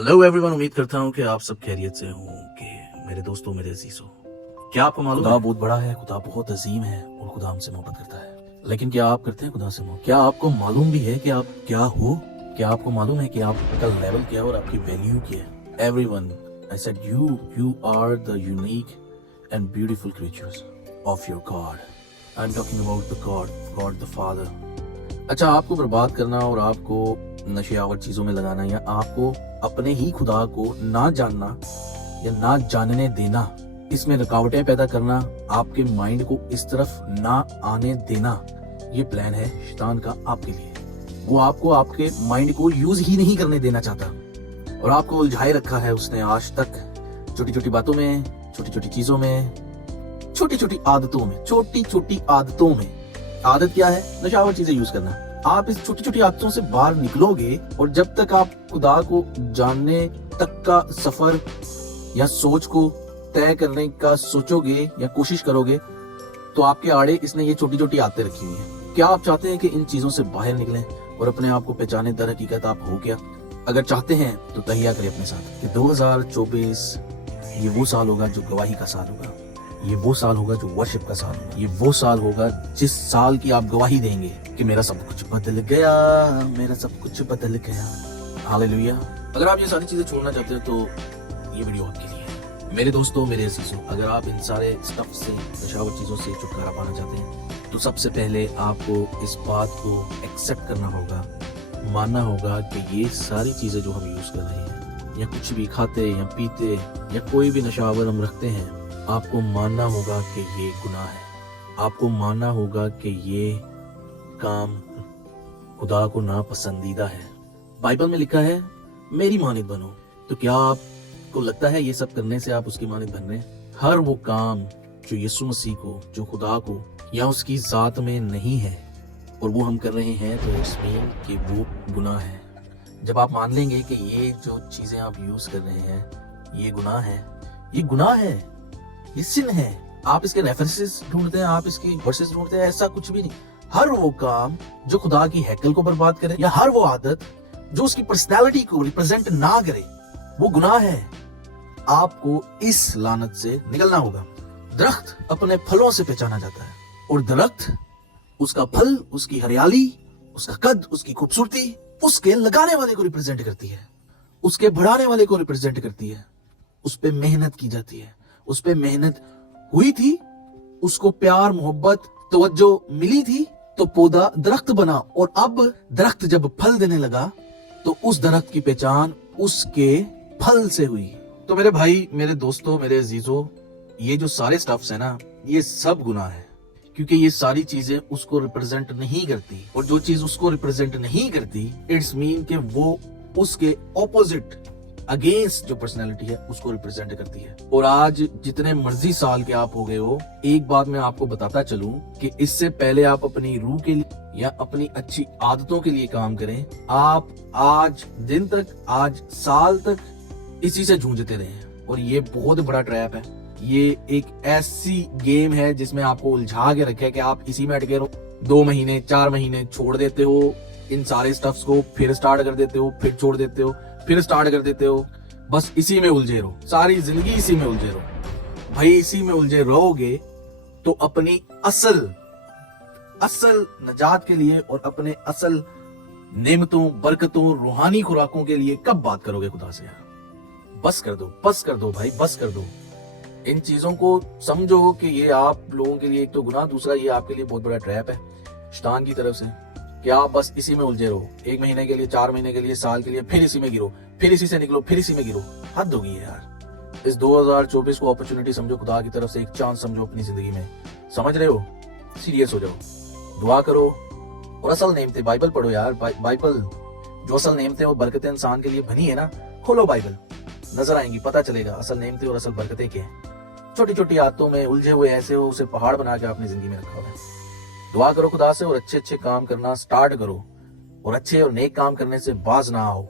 Hello everyone, उम्मीद करता हूँ कि आप सब खैरियत से होंगे मेरे दोस्तों, मेरे अजीजों। क्या आपको मालूम खुदा बहुत बड़ा है, खुदा बहुत अजीम है और खुदा हमसे मोहब्बत करता है। लेकिन क्या आप करते हैं खुदा से मोहब्बत? क्या आपको मालूम भी है कि आप क्या हो? क्या आपको मालूम है कि आपका लेवल क्या है और आपकी वैल्यू क्या है? Everyone, I said you are the unique and beautiful creatures of your God. I'm talking about the God the Father. अच्छा, आपको बर्बाद करना और आपको नशियावर चीजों में लगाना या आपको अपने ही खुदा को ना जानना या ना जानने देना, इसमें रुकावटें पैदा करना, आपके माइंड को इस तरफ ना आने देना, ये प्लान है शैतान का आपके लिए। वो आपको आपके माइंड को यूज ही नहीं करने देना चाहता और आपको उलझाए रखा है उसने आज तक, छोटी छोटी बातों में, छोटी छोटी चीजों में, छोटी छोटी आदतों में। छोटी छोटी आदतों में आदत क्या है? नशावर चीजें यूज करना। आप इस छोटी छोटी आदतों से बाहर निकलोगे और जब तक आप खुदा को जानने तक का सफर या सोच को तय करने का सोचोगे या कोशिश करोगे तो आपके आड़े इसने ये छोटी छोटी आदतें रखी हुई हैं। क्या आप चाहते हैं कि इन चीजों से बाहर निकलें और अपने आप को पहचाने? दर हकीकत आप हो क्या? अगर चाहते हैं तो तहिया करें अपने साथ कि 2024 ये वो साल होगा जो गवाही का साल होगा, ये वो साल होगा जो वर्शिप का साल होगा, ये वो साल होगा जिस साल की आप गवाही देंगे कि मेरा सब कुछ बदल गया, मेरा सब कुछ बदल गया। हालेलुया। अगर आप ये सारी चीजें छोड़ना चाहते हो तो ये वीडियो आपके लिए है। मेरे दोस्तों, मेरे अजीजों, अगर आप इन सारे स्टफ से, नशावर चीजों से छुटकारा पाना चाहते हैं तो सबसे पहले आपको इस बात को एक्सेप्ट करना होगा, मानना होगा कि ये सारी चीजें जो हम यूज कर रहे हैं या कुछ भी खाते या पीते या कोई भी नशावर हम रखते हैं, आपको मानना होगा कि ये गुनाह है। आपको मानना होगा कि ये काम खुदा को नापसंदीदा है। बाइबल में लिखा है मेरी मानित बनो। तो क्या आपको लगता है ये सब करने से आप उसकी मानित बन रहे हैं? हर वो काम जो यीशु मसीह को, जो खुदा को या उसकी जात में नहीं है और वो हम कर रहे हैं तो इट्स मीन कि वो गुनाह है। जब आप मान लेंगे कि ये जो चीजें आप यूज कर रहे हैं ये गुनाह है, ये गुनाह है, ये सिन है। आप इसके रेफरेंसेस ढूंढते हैं, आप इसकी वर्सेस ढूंढते हैं, ऐसा कुछ भी नहीं। हर वो काम जो खुदा की हैकल को बर्बाद करे या हर वो आदत जो उसकी पर्सनालिटी को रिप्रेजेंट ना करे, वो गुनाह है। आपको इस लानत से निकलना होगा। दरख्त अपने फलों से पहचाना जाता है और दरख्त, उसका फल, उसकी हरियाली, उसका कद, उसकी खूबसूरती उसके लगाने वाले को रिप्रेजेंट करती है, उसके बढ़ाने वाले को रिप्रेजेंट करती है। उस पे मेहनत की जाती है, उस पे मेहनत हुई थी, उसको प्यार, मोहब्बत, तवज्जो मिली थी तो पौधा दरख्त बना और अब दरख्त जब फल देने लगा तो उस दरख्त की पहचान उसके फल से हुई। तो मेरे भाई, मेरे दोस्तों, मेरे अजीजों, ये जो सारे स्टफ्स है ना, ये सब गुनाह है क्योंकि ये सारी चीजें उसको रिप्रेजेंट नहीं करती और जो चीज उसको रिप्रेजेंट नहीं करती इट्स मीन कि वो उसके ऑपोजिट, अगेंस्ट जो पर्सनैलिटी है उसको रिप्रेजेंट करती है। और आज जितने मर्जी साल के आप हो गए हो, एक बात मैं आपको बताता चलूं कि इससे पहले आप अपनी रूह के लिए या अपनी अच्छी आदतों के लिए काम करें, आप आज दिन तक, आज साल तक इसी से जूझते रहे हैं। और ये बहुत बड़ा ट्रैप है। ये एक ऐसी गेम है जिसमें आपको उलझा के रखे कि आप इसी में अटके रहो। 2 महीने 4 महीने छोड़ देते हो इन सारे स्टफ्स को, फिर स्टार्ट कर देते हो, फिर छोड़ देते हो, फिर स्टार्ट कर देते हो, बस इसी में उलझे रहो, सारी जिंदगी इसी में उलझे रहो। भाई इसी में उलझे रहोगे तो अपनी असल नजात के लिए और अपने असल नेमतों, बरकतों, रूहानी खुराकों के लिए कब बात करोगे खुदा से? यार बस कर दो, बस कर दो भाई, बस कर दो। इन चीजों को समझो कि ये आप लोगों के लिए एक तो गुनाह, दूसरा ये आपके लिए बहुत बड़ा ट्रैप है शैतान की तरफ से कि आप बस इसी में उलझे रहो। 1 महीने के लिए, 4 महीने के लिए, साल के लिए, फिर इसी में गिरो, फिर इसी से निकलो, फिर इसी में गिरो। हद होगी यार। इस 2024 को अपॉर्चुनिटी समझो, खुदा की तरफ से एक चांस समझो अपनी जिंदगी में। समझ रहे हो? सीरियस हो जाओ, दुआ करो और असल नेमते बाइबल पढ़ो यार। बाइबल जो असल नेमते वो बरकतें इंसान के लिए बनी है ना, खोलो बाइबल, नजर आएंगी, पता चलेगा असल नेमते और असल बरकतें क्या है। छोटी छोटी आदतों में उलझे हुए ऐसे हो, उसे पहाड़ बना के अपनी जिंदगी में रखा हुआ है। दुआ करो खुदा से और अच्छे अच्छे काम करना स्टार्ट करो और अच्छे और नेक काम करने से बाज ना आओ।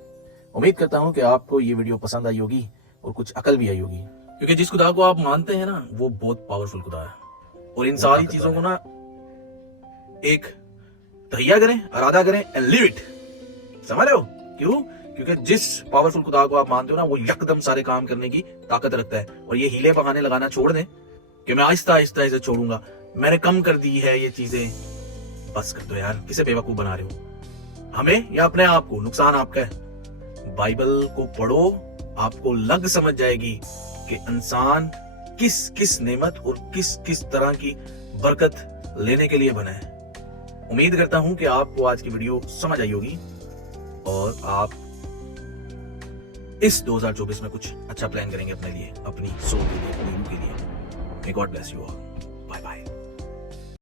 उम्मीद करता हूं कि आपको ये वीडियो पसंद आई होगी और कुछ अकल भी आई होगी, क्योंकि जिस खुदा को आप मानते हैं ना वो बहुत पावरफुल खुदा है। और इन सारी चीजों को ना एक तहिया करें, इरादा करें एंड लिव इट। समझ रहे हो? क्यों? کیونکہ جس پاورفل خدا کو آپ مانتے ہو نا وہ یکدم سارے کام کرنے کی طاقت رکھتا ہے. اور یہ ہیلے بہانے لگانا چھوڑ دیں کہ میں آہستہ آہستہ اسے چھوڑوں گا, میں نے کم کر دی ہے یہ چیزیں. بس کر دو یار, کسے بیوقوف بنا رہے ہو, ہمیں یا اپنے آپ کو؟ نقصان آپ کا ہے. بائبل کو پڑھو, آپ کو لگ سمجھ جائے گی کہ انسان کس کس نعمت اور کس کس طرح کی برکت لینے کے لیے بنا ہے. امید کرتا ہوں کہ آپ کو آج کی ویڈیو سمجھ آئی ہوگی اور آپ اس 2024 میں کچھ اچھا پلان کریں گے اپنے لیے, اپنی سول کے لیے, اپنی روح کے لیے. May God bless you all.